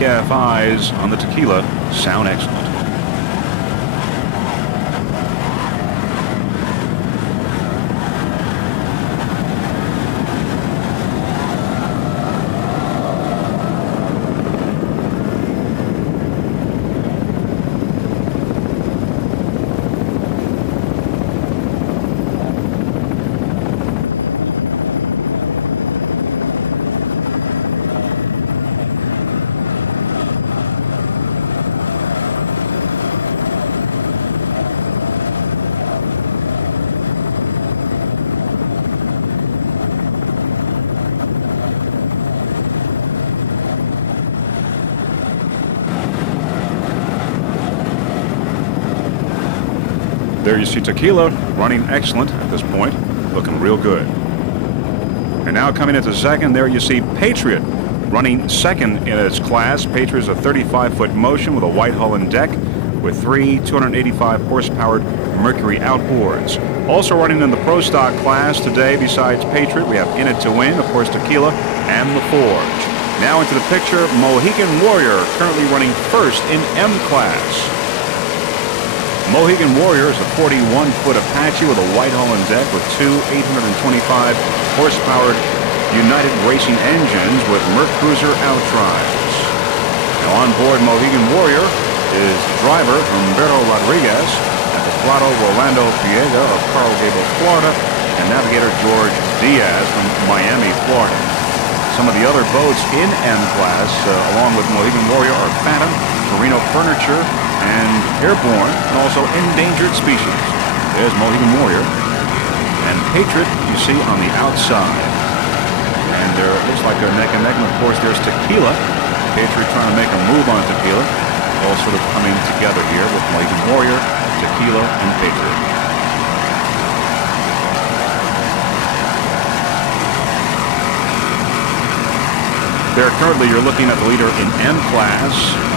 EFIs on the tequila sound excellent. There you see tequila running excellent at this point, looking real good. And now coming into second, there you see Patriot running second in its class. Patriot is a 35-foot motion with a white hull and deck with three 285 horsepower Mercury outboards. Also running in the Pro Stock class today, besides Patriot, we have In It to Win, of course, Tequila, and the Forge. Now into the picture, Mohegan Warrior, currently running first in M class. Mohegan Warrior is a 41-foot Apache with a white hull and deck with two 825 horsepower United Racing engines with Mercruiser outdrives. Now on board Mohegan Warrior is driver Humberto Rodriguez, at the throttle Rolando Piega of Coral Gables, Florida, and navigator George Diaz from Miami, Florida. Some of the other boats in M class, along with Mohegan Warrior, are Phantom, Merino Furniture, and Airborne, and also Endangered Species. There's Mohegan Warrior. And Patriot, you see on the outside. And there looks like a neck and neck, and of course there's Tequila. Patriot trying to make a move on Tequila. All sort of coming together here with Mohegan Warrior, Tequila, and Patriot. There currently you're looking at the leader in M class,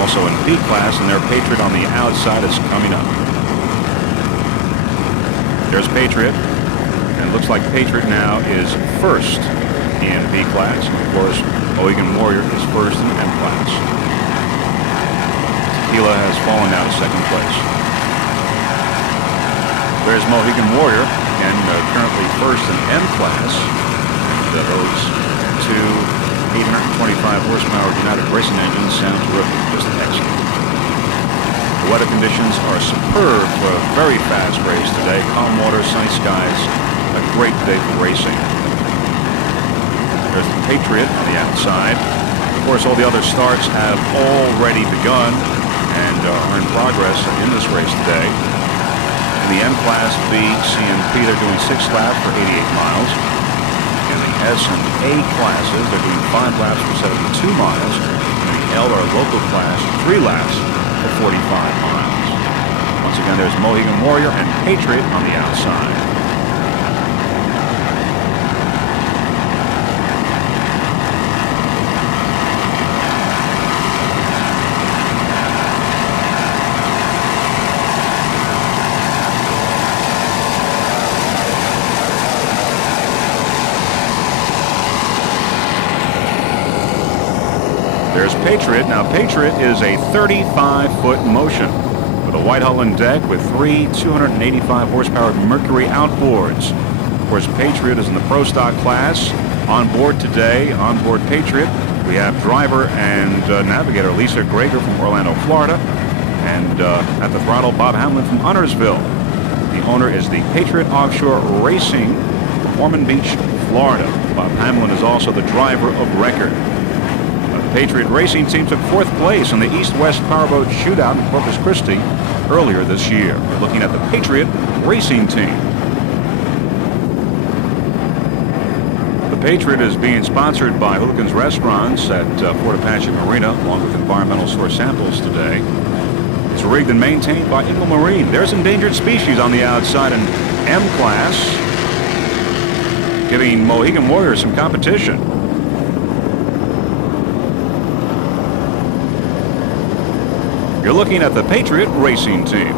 also in P class, and their Patriot on the outside is coming up. There's Patriot, and it looks like Patriot now is first in B class. Of course, Mohegan Warrior is first in M class. Tequila has fallen down to second place. There's Mohegan Warrior, and currently first in M class. And those two 825 horsepower United Racing engines sound terrific, just excellent. The weather conditions are superb for a very fast race today. Calm water, sunny skies, a great day for racing. There's the Patriot on the outside. Of course, all the other starts have already begun and are in progress in this race today. In the M Class B, C, and P, they're doing 6 laps for 88 miles. In the S and A classes, they're doing 5 laps for 72 miles. In the L or local class, 3 laps for 45 miles. Once again, there's Mohegan Warrior and Patriot on the outside. There's Patriot. Now, Patriot is a 35-foot motion with a white hull and deck with 3 285 horsepower Mercury outboards. Of course, Patriot is in the Pro Stock class. On board today, on board Patriot, we have driver and navigator Lisa Greger from Orlando, Florida, and at the throttle, Bob Hamlin from Huntersville. The owner is the Patriot Offshore Racing from Ormond Beach, Florida. Bob Hamlin is also the driver of record. Patriot Racing Team took 4th place in the East-West Powerboat Shootout in Corpus Christi earlier this year. We're looking at the Patriot Racing Team. The Patriot is being sponsored by Hooligans Restaurants at Fort Apache Marina, along with environmental source samples today. It's rigged and maintained by Ingle Marine. There's Endangered Species on the outside in M class, giving Mohegan Warrior some competition. You're looking at the Patriot Racing Team.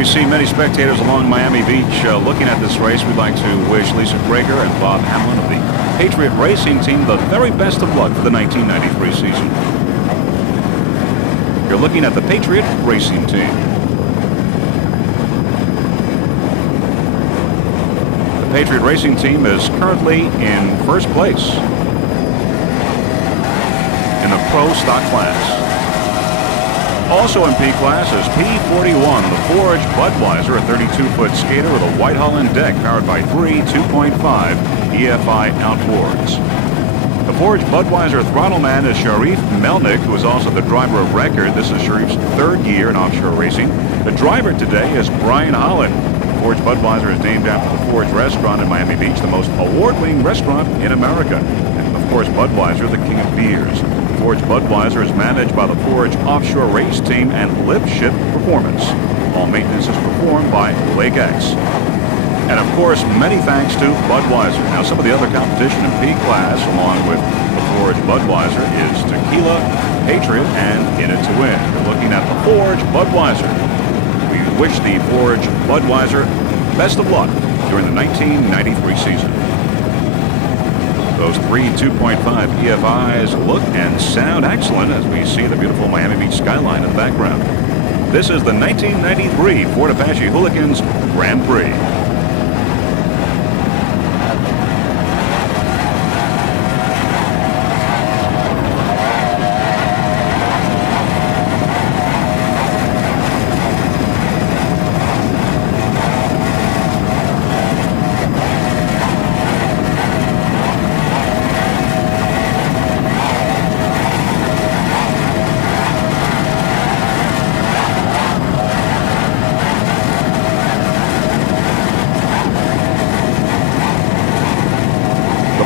we see many spectators along Miami Beach looking at this race, we'd like to wish Lisa Krager and Bob Hamlin of the Patriot Racing Team the very best of luck for the 1993 season. You're looking at the Patriot Racing Team. The Patriot Racing Team is currently in first place in the Pro Stock class. Also in P class is P41, the Forge Budweiser, a 32-foot skater with a white hull and deck powered by three 2.5 EFI outboards. The Forge Budweiser throttle man is Sharif Melnick, who is also the driver of record. This is Sharif's third year in offshore racing. The driver today is Brian Holland. Forge Budweiser is named after the Forge restaurant in Miami Beach, the most award-winning restaurant in America. And of course, Budweiser, the king of beers. Forge Budweiser is managed by the Forge Offshore Race Team and Lift Ship Performance. All maintenance is performed by Lake X. And of course, many thanks to Budweiser. Now, some of the other competition in P class, along with the Forge Budweiser, is Tequila, Patriot, and In It to Win. We're looking at the Forge Budweiser. We wish the Forge Budweiser best of luck during the 1993 season. Those three 2.5 EFIs look and sound excellent as we see the beautiful Miami Beach skyline in the background. This is the 1993 Ford Apache Hooligans Grand Prix.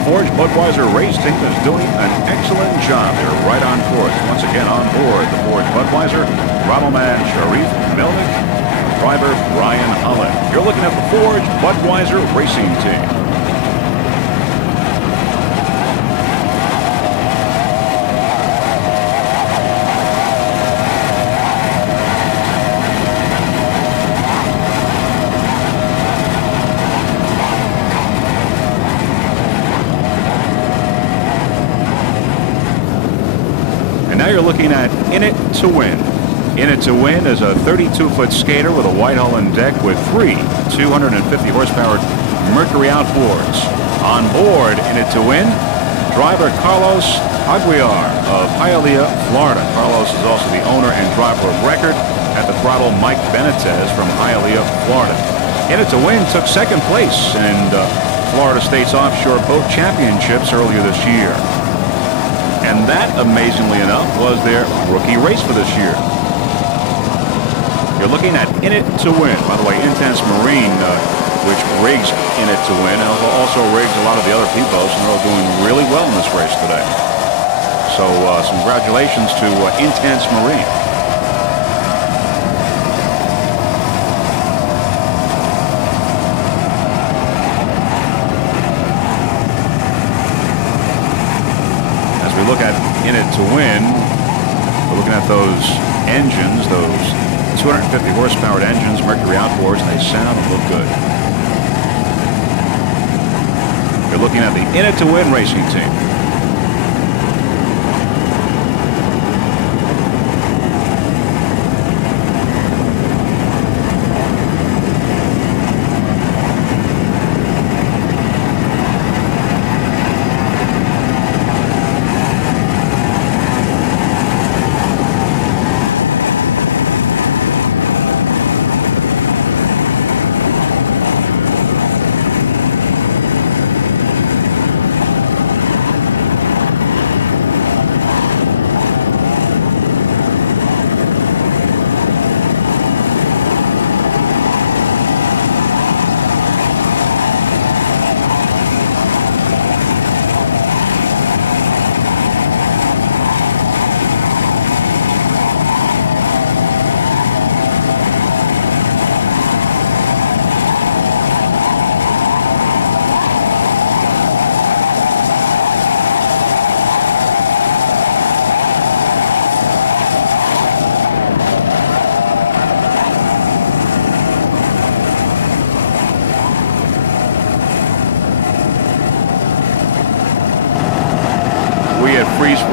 Forge Budweiser race team is doing an excellent job. They're right on course. Once again on board the Forge Budweiser, throttle man Sharif Melnick, driver Brian Holland. You're looking at the Forge Budweiser racing team. Now you're looking at In It to Win. In It to Win is a 32-foot skater with a white hull and deck with three 250 horsepower Mercury outboards. On board In It to Win, driver Carlos Aguiar of Hialeah, Florida. Carlos is also the owner and driver of record. At the throttle, Mike Benitez from Hialeah, Florida. In It to Win took second place in Florida State's Offshore Boat Championships earlier this year. And that, amazingly enough, was their rookie race for this year. You're looking at In It to Win. By the way, Intense Marine, which rigs In It to Win, and also rigs a lot of the other P-boats, and they're all doing really well in this race today. So, congratulations to Intense Marine. Look at In It to Win. We're looking at those engines, those 250 horsepower engines, Mercury outboards, and they sound and look good. You're looking at the In It to Win racing team.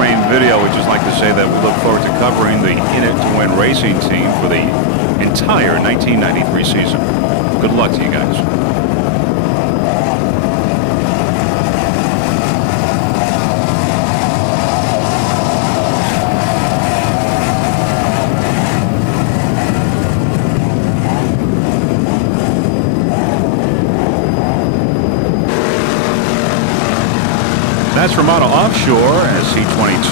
on-screen video, we'd just like to say that we look forward to covering the In It to Win racing team for the entire 1993 season. Good luck to you guys. That's Ramada Offshore as C-22.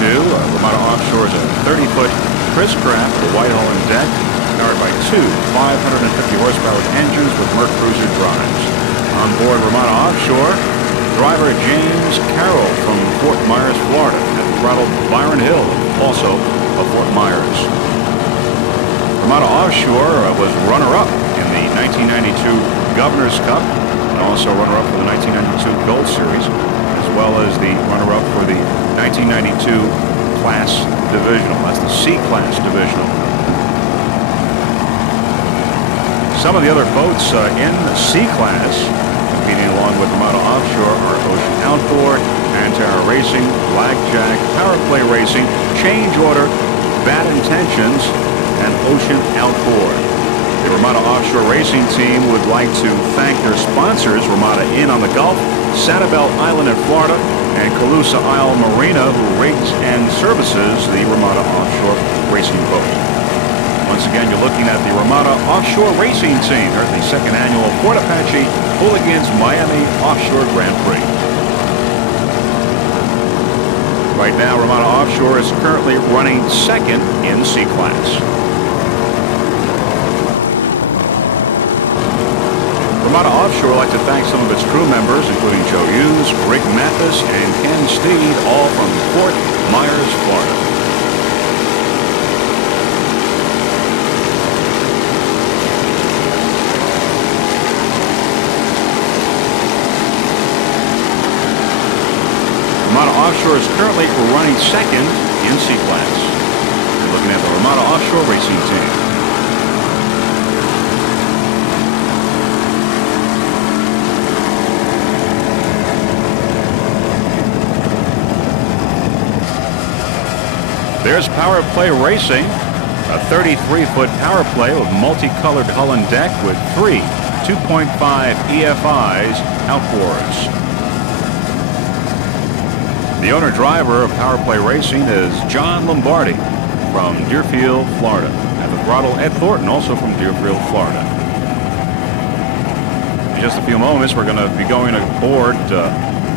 Ramada Offshore is a 30-foot Chris craft with a white hull and deck, powered by two 550 horsepower engines with Merc Cruiser drives. On board Ramada Offshore, driver James Carroll from Fort Myers, Florida. At the throttle, Byron Hill, also of Fort Myers. Ramada Offshore was runner-up in the 1992 Governor's Cup and also runner-up for the 1992 Gold Series, as well as the runner-up for the 1992 Class Divisional. That's the C-Class Divisional. Some of the other boats in C-Class competing along with Ramada Offshore are Ocean Outboard, Antara Racing, Blackjack, Power Play Racing, Change Order, Bad Intentions, and Ocean Outboard. The Ramada Offshore Racing Team would like to thank their sponsors, Ramada Inn on the Gulf, Sanibel Island in Florida, and Calusa Isle Marina, who rigs and services the Ramada Offshore Racing boat. Once again, you're looking at the Ramada Offshore Racing Team. They're the second annual Fort Apache Hooligans Miami Offshore Grand Prix. Right now, Ramada Offshore is currently running second in C-Class. Ramada Offshore would like to thank some of its crew members, including Joe Hughes, Rick Mathis, and Ken Steed, all from Fort Myers, Florida. Ramada Offshore is currently running second in C-Class. We're looking at the Ramada Offshore Racing Team. There's Power Play Racing, a 33-foot power play with multicolored hull and deck with three 2.5 EFIs outboards. The owner-driver of Power Play Racing is John Lombardi from Deerfield, Florida. At the throttle, Ed Thornton, also from Deerfield, Florida. In just a few moments, we're going to be going aboard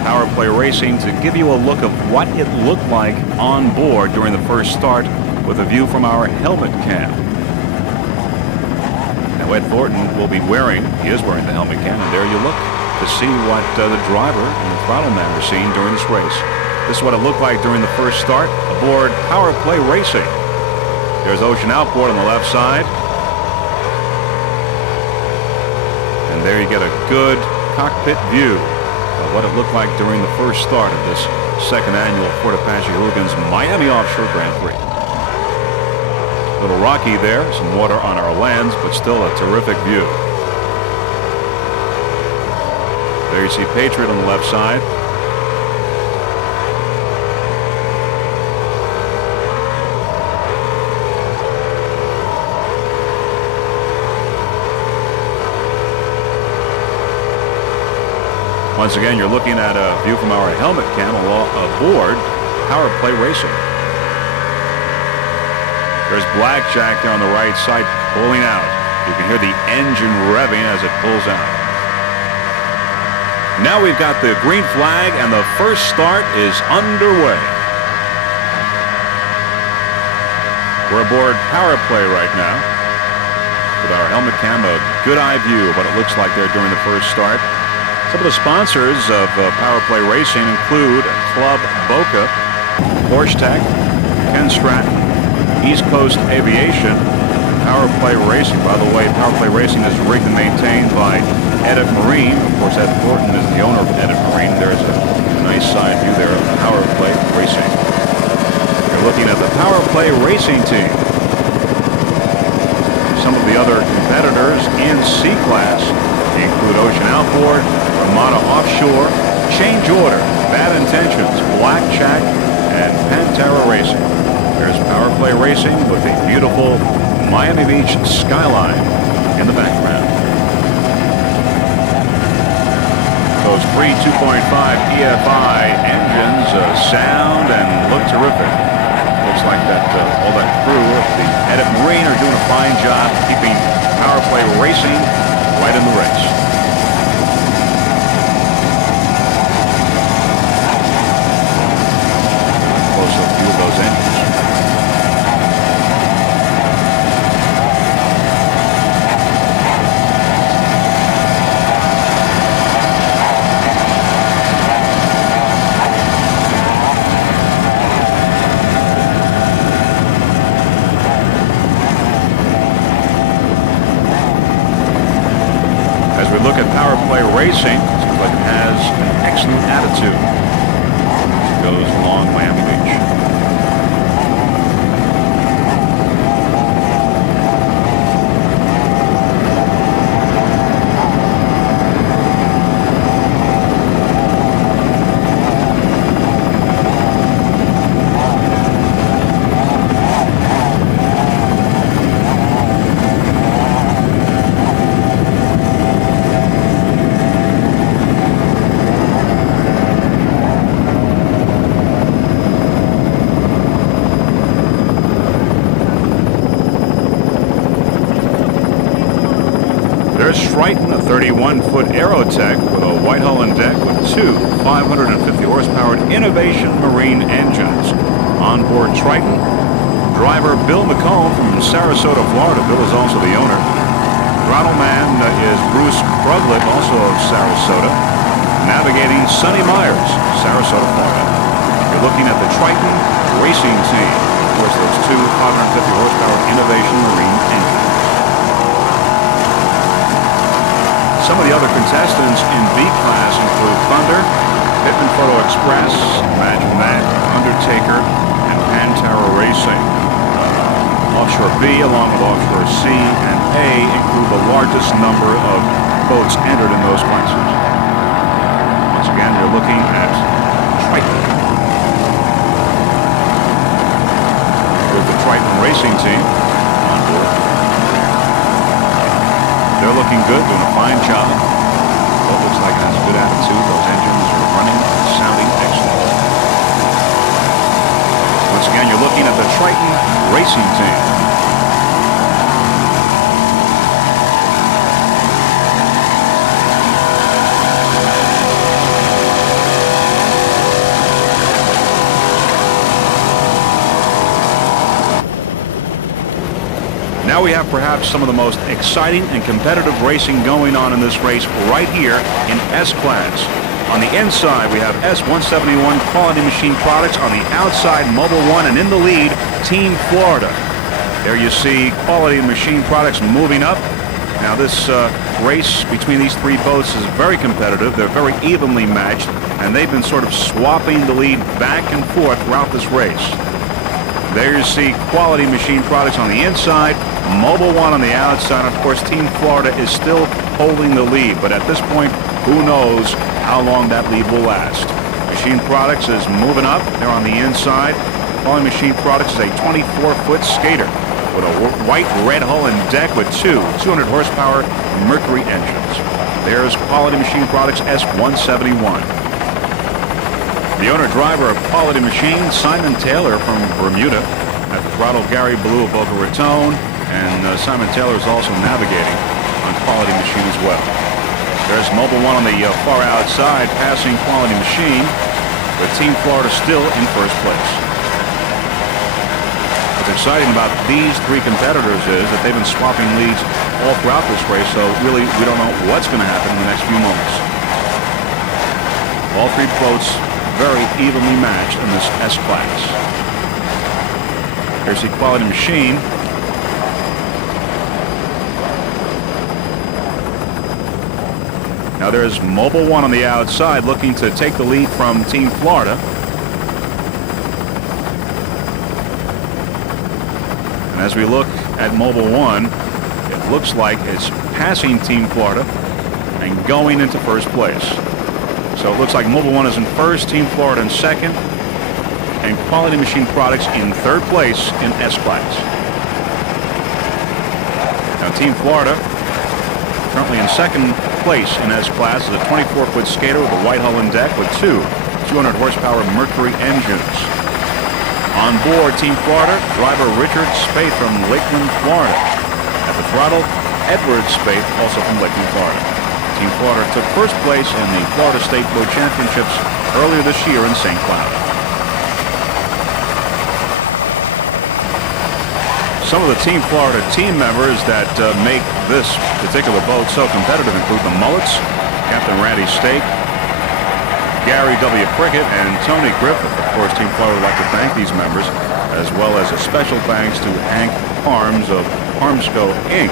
Power Play Racing to give you a look of what it looked like on board during the first start with a view from our helmet cam. Now Ed Thornton will be wearing, he is wearing the helmet cam, and there you look to see what the driver and the throttle man were seeing during this race. This is what it looked like during the first start aboard Power Play Racing. There's Ocean Outboard on the left side. And there you get a good cockpit view of what it looked like during the first start of this second annual Fort Apache Hooligans Miami Offshore Grand Prix. A little rocky there, some water on our lands, but still a terrific view. There you see Patriot on the left side. Once again, you're looking at a view from our helmet cam aboard Power Play Racing. There's Blackjack there on the right side pulling out. You can hear the engine revving as it pulls out. Now we've got the green flag and the first start is underway. We're aboard Power Play right now with our helmet cam, a good eye view of what it looks like there during the first start. Some of the sponsors of Power Play Racing include Club Boca, Porsche Tech, Ken Stratton, East Coast Aviation, Power Play Racing. By the way, Power Play Racing is rigged and maintained by Edit Marine. Of course, Ed Thornton is the owner of Edit Marine. There's a nice side view there of Power Play Racing. You're looking at the Power Play Racing team. Some of the other competitors in C-Class include Ocean Outboard, Ramada Offshore, Change Order, Bad Intentions, Blackjack, and Pantera Racing. There's Power Play Racing with the beautiful Miami Beach skyline in the background. Those prix 2.5 EFI engines sound and look terrific. Looks like that all that crew of the Edit Marine are doing a fine job keeping Power Play Racing right in the race. Close-up view of those engines. Look at Power Play Racing. Seems like it has an excellent attitude. It goes along Miami Beach. There's Triton, a 31-foot Aerotech with a white hull and deck with two 550 horsepower Innovation Marine engines. On board Triton, driver Bill McComb from Sarasota, Florida. Bill is also the owner. Throttle man is Bruce Kruglet, also of Sarasota. Navigating Sonny Myers, Sarasota, Florida. You're looking at the Triton racing team. Of course, those two 550 horsepower Innovation Marine engines. Some of the other contestants in B class include Thunder, Pittman Photo Express, Magic Mac, Undertaker, and Pantera Racing. Offshore B, along with Offshore C and A, include the largest number of boats entered in those classes. Once again, you're looking at Triton. With the Triton Racing team on board. They're looking good, doing a fine job. Boat looks like it has a good attitude. Those engines are running and sounding excellent. Once again, you're looking at the Triton Racing team. Now we have perhaps some of the most exciting and competitive racing going on in this race right here in S-Class. On the inside, we have S171 Quality Machine Products. On the outside, Mobil 1, and in the lead, Team Florida. There you see Quality Machine Products moving up. Now this race between these three boats is very competitive. They're very evenly matched, and they've been sort of swapping the lead back and forth throughout this race. There you see Quality Machine Products on the inside, Mobil 1 on the outside. Of course, Team Florida is still holding the lead, but at this point, who knows how long that lead will last. Machine Products is moving up. They're on the inside. Quality Machine Products is a 24-foot skater with a white red hull and deck with two 200 horsepower Mercury engines. There's Quality Machine Products S171. The owner-driver of Quality Machine, Simon Taylor from Bermuda. At the throttle, Gary Blue of Boca Raton. And Simon Taylor is also navigating on Quality Machine as well. There's Mobil 1 on the far outside, passing Quality Machine, with Team Florida still in first place. What's exciting about these three competitors is that they've been swapping leads all throughout this race, so really we don't know what's going to happen in the next few moments. All three boats very evenly matched in this S-Class. Here's the Quality Machine. Now there's Mobil 1 on the outside looking to take the lead from Team Florida. And as we look at Mobil 1, it looks like it's passing Team Florida and going into first place. So it looks like Mobil 1 is in first, Team Florida in second, and and Quality Machine Products in third place in S-Class. Now Team Florida, currently in second place in S-Class, is a 24-foot skater with a white hull and deck with two 200 horsepower Mercury engines. On board Team Florida, driver Richard Spaeth from Lakeland, Florida. At the throttle, Edward Spaeth, also from Lakeland, Florida. Team Florida took first place in the Florida State Boat Championships earlier this year in St. Cloud. Some of the Team Florida team members that make this particular boat so competitive include the Mullets, Captain Randy Stake, Gary W. Prickett, and Tony Griffith. Of course, Team Florida would like to thank these members, as well as a special thanks to Hank Harms of Harmsco Inc.